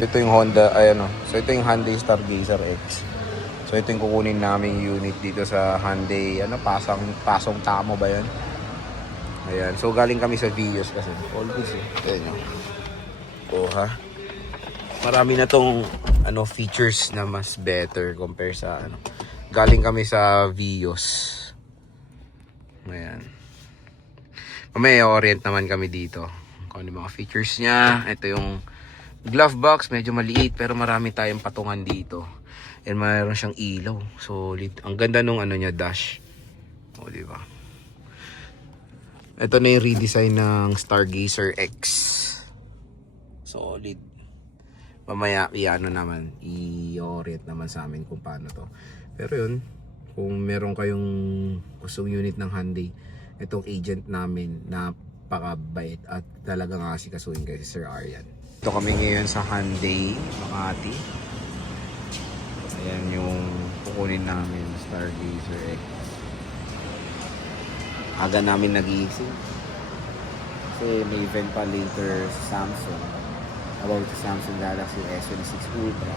Ito yung Honda, ay ano. So ito yung Hyundai Stargazer X. So ito yung kukunin naming unit dito sa Hyundai, ano, Pasong Tamo ba yan? Ayan. So galing kami sa Vios kasi. All goods eh. Ayan yun. Oh ha. Marami na tong ano, features na mas better compare sa ano. Galing kami sa Vios. Ayan. Mamaya orient naman kami dito. Kung ano yung mga features niya. Ito yung glove box. Medyo maliit pero marami tayong patungan dito. And mayroon siyang ilaw. Solid. Ang ganda nung ano niya, dash. O, diba? Ito na yung redesign ng Stargazer X. Solid. Mamaya, i-ano naman, i-orient naman sa amin kung paano to. Pero yun, kung meron kayong gustong unit ng Hyundai, itong agent namin, napakabait at talagang asikasuhin kayo si Sir Aryan. Ito kami ngayon sa Hyundai, Makati. Ayan yung kukunin namin, Stargazer X. Aga namin nag-iisip. Kasi may event pa later sa Samsung. About sa Samsung Galaxy S26 Ultra.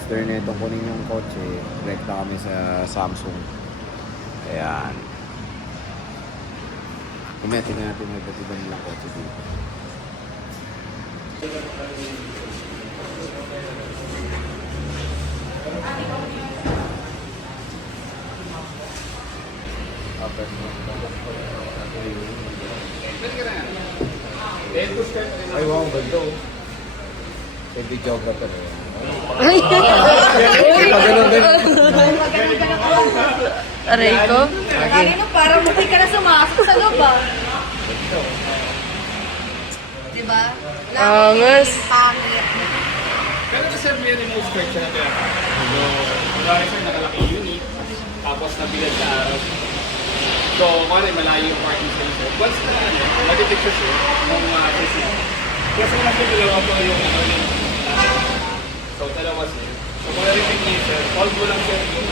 After nito kunin yung kotse, direct na kami sa Samsung. Ayan. Kumaya tingnan natin may iba't iba nilang kotse dito. Ay, wow, ang ganda oh. Sa videographer eh. Aray ko. Kanino parang mukha ka na sumasok sa loob ah. Diba? Angas. Pangit. Pero kasi may remote skirt siya na pera. So, kunwari sir, nakalaki unit, tapos nabilad sa araw. So, kunwari malayo yung parking sa sir. Once na ano, mag-detect siya sir, nung CC. Kasi nasa dalawa po yung ano yung so, dalawa sir. So, kung na-repeat niyo sir, hold mo lang sir yung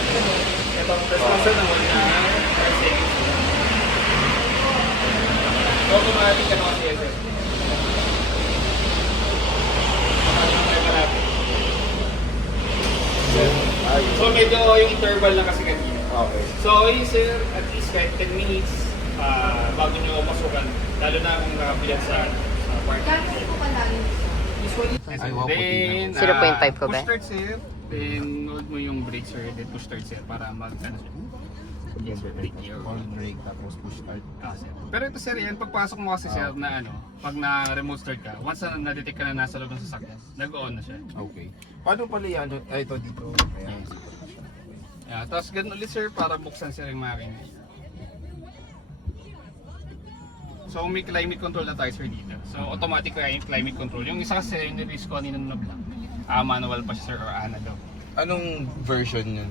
ito, press lang sir naman na 5 seconds. So, automatic ka naman siya sir. So medyo yung interval lang kasi kanina. Okay. So yun sir, at least kahit 10 minutes bago nyo masukan, lalo na kung nakabilan sa parking. Gagawin ko pa lang. Usually, Ay, wow, then 0.5 ko ba? push start sir, then hold mo yung brake sir, then push start sir para mag-ano sir. Yes sir, thank you. All brake tapos push start. Sir. Pero ito sir, yan, pagpasok mo kasi sir na ano, pag na-remote start ka, once na na-detect ka na nasa loob ng sasakyan, nag-on na siya. Okay. Paano pala yan? Ay, ito dito. Ayan. Yeah, tapos ganun ulit sir para buksan sir yung makina. So may climate control na tayo sir dito. So automatic climate control. Yung isa kasi yung nirelease ko kanina na black. Manual pa siya sir or analog. Anong version yun?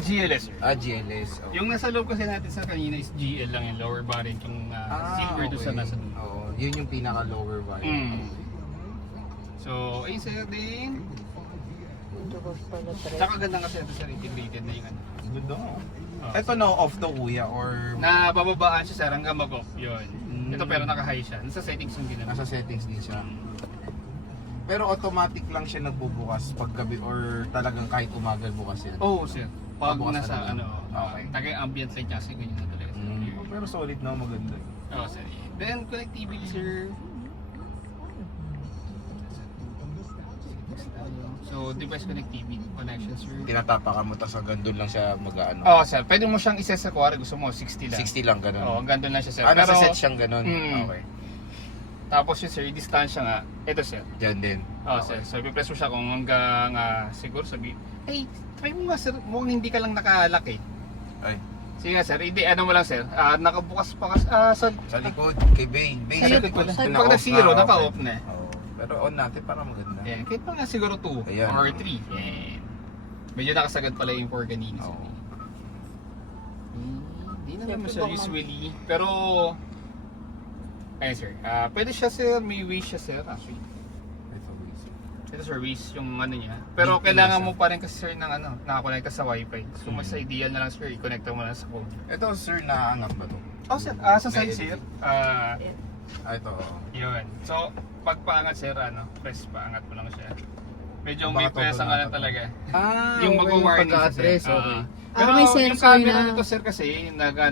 GLS sir. GLS. Oh. Yung nasa loob kasi natin sa kanina is GL lang yung lower variant yung silver doon sa nasa loob. Oo, yun yung pinaka lower variant. So ayun sir din. Tsaka ganda kasi ito sir, integrated na yung ano. Good oh. Ito na off to kuya or Na bababaan siya sir hanggang mag-off yun. Ito pero naka-high siya. Nasa settings yung din naman. nasa settings din siya. Pero automatic lang siya nagbubukas pag gabi or talagang kahit umaga bukas yun. Oo sir. Pag Bukas nasa talaga. ano, Okay. tagay ambient light niya kasi ganyan na talaga. Pero solid na, maganda. Oo sir. Then connectivity sir. So device connectivity connection sir. Tinatapakan mo tas hanggang doon lang siya mag-ano. Oo sir, pwede mo siyang iset sa kuwari gusto mo 60 lang. 60 lang ganun. Oo, hanggang doon lang siya sir. Nasa set siyang ganun. Okay. Tapos yun sir, yung distansya nga, ito sir. Diyan din. Oo sir, so ipipress mo siya kung hanggang siguro sabi, hey, try mo nga sir, mukhang hindi ka lang nakalock eh. Ay, Sige nga sir, hindi, ano mo lang sir, nakabukas pa kasi, sa likod kay Bay. Bay sa likod pala. Pag nag-zero, naka-off na. Oo. Pero on natin para maganda. Yan, kahit pa nga siguro 2 Ayan. or 3. Yan. Medyo nakasagad pala yung 4 kanina sir. Oo. Hindi na naman siya usually, pero ayun sir, pwede siya sir, may wish siya sir actually. Ito sir, wish yung ano niya. Pero kailangan mo pa rin kasi sir ng ano, nakakonekta sa wifi. So mas ideal na lang sir, i-connect mo na sa phone. Ito sir, naangat ba to? Oh sir, sa side sir, Ito. Yun. So, pag paangat sir, press paangat mo lang siya. Medyo may Baka presa totoo nga na lang talaga. Yung mag-warning siya, pagka-address, sir. okay. Pero may yung sensor camera na. nito sir kasi,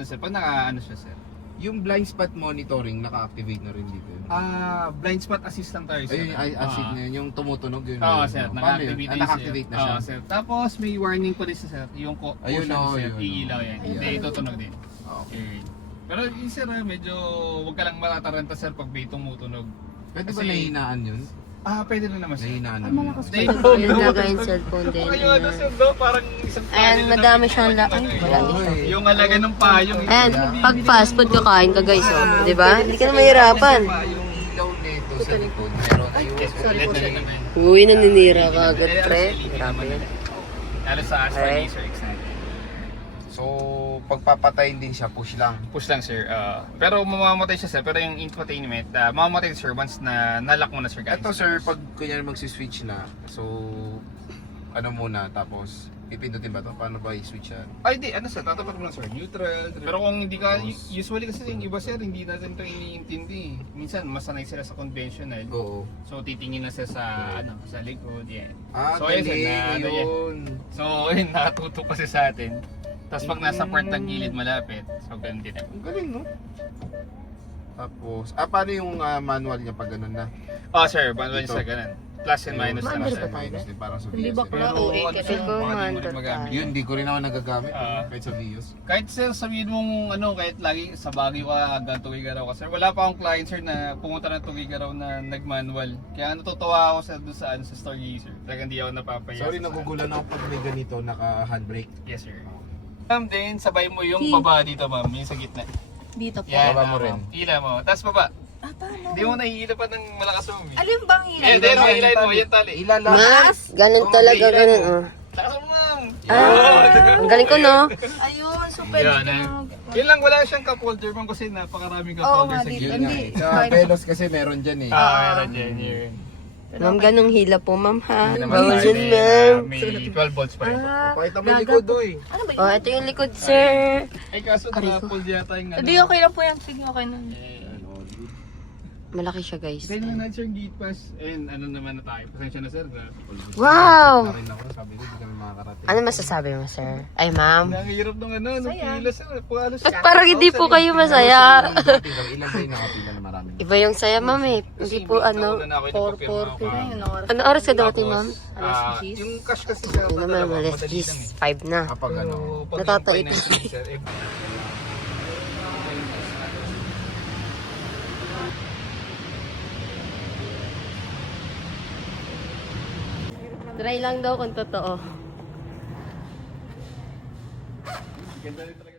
sir, pag naka-ano siya sir. Yung blind spot monitoring, naka-activate na rin dito. Blind spot assist lang tayo sir. Ayun, asig na yun. Yung tumutunog yun. Oo, yun. sir. Paano yun? Naka-activate, Naka-activate na siya. Oo, sir. Tapos may warning pa rin sir. Yung Ayun, caution, oo, sir. yun. Iilaw yan. Ayan. Hindi, itutunog din. Okay. Pero yun sir, medyo huwag ka lang matataranta sir pag may tumutunog. Pwede ba Kasi- nahihinaan yun? Pwede rin naman sir. Nahihinaan malakas naman. pa Yung lagay yung cellphone din. Baka yung ano sir, no? Parang isang Ayan, payo na madami namin siyang yung la- ano, ay, eh. wala Oo, dito. eh. Yung alaga ng payong. Ayan, pag fast food kakain ka guys, oh. Di ba? Hindi ka na mahirapan. Yung ilaw nito sa likod, meron na yung Let na rin naman. Uy, naninira ka agad, Eh, pre. LED Grabe naman yan. na. Lalo sa Astra Okay. Laser X natin. So, pagpapatayin din siya, push lang. Push lang sir. Pero mamamatay siya sir. Pero yung infotainment, mamamatay sir once na nalock mo na sir guys. Ito sir, pag kunyari magsiswitch na, so, ano muna, tapos, pipindutin ba ito? Paano ba i-switch yan? Ay di, ano sir, tatapat mo lang sir, neutral. Pero kung hindi ka, usually kasi yung iba sir, hindi natin ito iniintindi. Minsan, masanay sila sa conventional. Oo. So titingin na sila sa, sa likod, yan. Ah, So, ayun, galing, sir, na- ayun. So, ayun, nakatutok kasi sa atin. Tapos pag nasa part ng gilid malapit, so ganun din. Ang galing, no? Tapos, paano yung manual niya pag ganun na? Sir, manual Ito. sa ganun. Plus and minus lang Manual sir. ba? Minus din, parang sa Hindi Vios. bakla eh. o eh. ano, Kasi sir, ko, baka di mo rin hunter magamit. Yun, di ko rin ako nagagamit. Ah. Kahit sa Vios. Kahit sir, sabihin mong kahit lagi sa Baguio ka hanggang Tuguegarao ka sir, wala pa akong client sir na pumunta ng Tuguegarao na nag-manual. Kaya natutuwa ako sa Stargazer. Talagang hindi ako napapaya. Sorry, sa- nagugulan ako pag may ganito, naka-handbrake. Yes sir. Ma'am, then sabay mo yung baba dito ma'am, yung sa gitna. Dito po. Yan, Baba mo rin. Hila mo. Tapos baba. Paano? Hindi mo nahihila pa ng malakas mo. Alin bang hila? Eh, then hilahin mo, yan tali. Ilala. Mas, ganun talaga, ganun, oh. Lakas mo ma'am. Ang galing ko, no? Ayun, so pwede Yan, ka eh. mag... Yun lang, wala siyang cup holder ma'am kasi napakaraming cup Oo holder nga, sa dito. gilid. Yun nga eh. Sa Velos kasi meron dyan eh. Meron dyan yun. Ma'am, ganong hila po, ma'am, ha? Naman Bawal tayo, yun, ma'am. may 12 volts pa rin. Pakita mo yung likod, uy. Ano ba yun? Oh, ito yung likod, sir. Ay kaso naka-pull yata yung ano. Hindi, okay lang po yan. Sige, okay na. Malaki siya, guys. Tingnan na natin sir, gate pass. And ano naman na tayo. Pasensya na sir. Wow! Rin ako, sabi ko, di kami makakarating. Ano masasabi mo, sir? Ay, ma'am. Ang nung nung pila sir. Palos Ba't parang hindi po kayo masaya? Ilan kayo nakapila na marami? Iba yung saya, ma'am, eh. Hindi po, ano, 4-4. Ayun, oras. Ano oras ka dating, ma'am? Yung cash kasi sir. Ano naman, alas 10, 5 na. Kapag ano, Natatait. Try lang daw kung totoo. Ganda rin talaga.